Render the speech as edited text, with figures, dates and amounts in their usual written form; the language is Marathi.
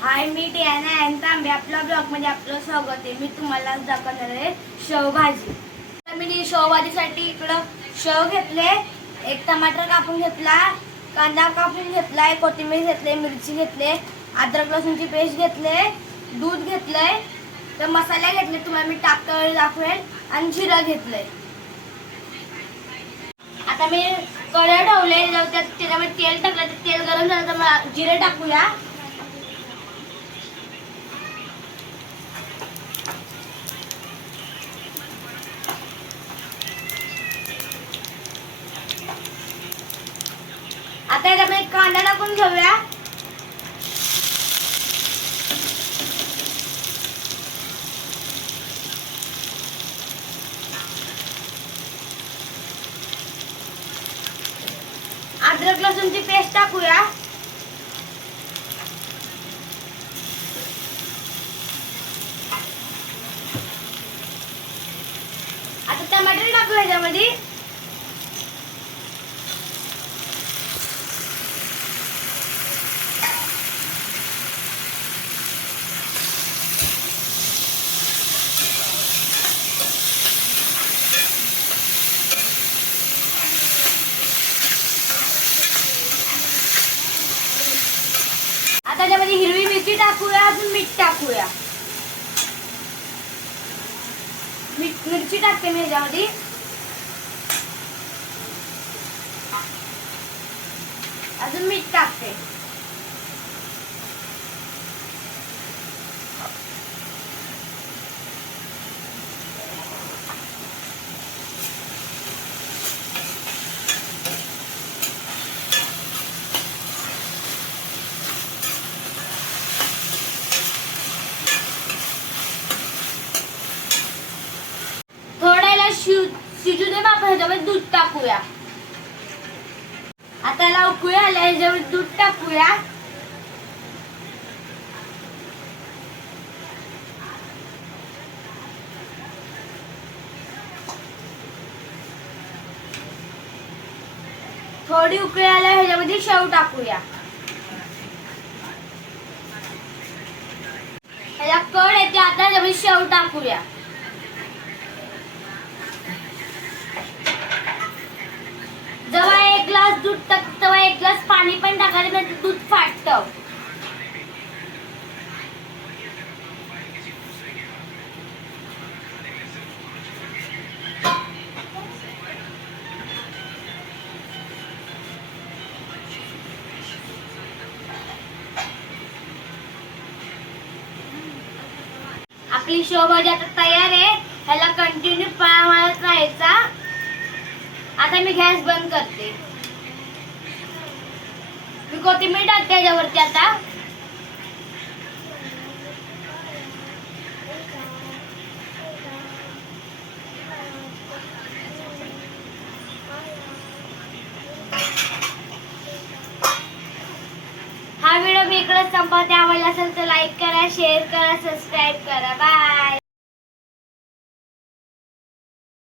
हाय, मी टियाना अँड तांबे. आपल्या ब्लॉगमध्ये आपलं स्वागत आहे. मी तुम्हाला आज दाखवणार आहे शेवभाजी. तर मी शेवभाजीसाठी इकडं शेव घेतले, एक टमाटर कापून घेतला, कांदा कापून घेतलाय, कोथिंबीर घेतले, मिरची घेतले, अद्रक लसूणची पेस्ट घेतले, दूध घेतलंय, तर मसाले घेतले तुम्हाला मी टाकतो दाखवेल, आणि जिरं घेतलंय. आता मी कढई ठेवले, त्याच्यामध्ये तेल टाकलं, तेल गरम झालं तर जिरे टाकूया. आता याच्यामध्ये कांदा टाकून घेऊया. अद्रक लसूणची पेस्ट टाकूया. आता टमाटर टाकूया याच्यामध्ये. आता त्यामध्ये हिरवी मिरची टाकूया, अजून मीठ टाकूया. मिरची टाकते मी ह्याच्यामध्ये. अजून मीठ टाकते. शिजू दे, आपण ह्याच्यामध्ये दूध टाकूया. आता याला उकळी आल्या, ह्याच्यामध्ये दूध टाकूया. थोडी उकळी आल्या, ह्याच्यामध्ये शेव टाकूया. ह्याला कळ येते, आता ह्याच्यामध्ये शेव टाकूया. जेव्हा एक ग्लास दूध टाकतो तेव्हा एक ग्लास पाणी पण टाकायचं, नाही तर दूध फाटतं. आपली शेवभाजी आता तयार आहे. ह्याला कंटिन्यू पाळत राहायचा. आता मी गॅस बंद करते. मी कोथिंबीर टाकते याच्यावरती. आता हा व्हिडिओ मी इकडे संपवते. आवडला असेल तर लाईक करा, शेअर करा, सबस्क्राईब करा. बाय.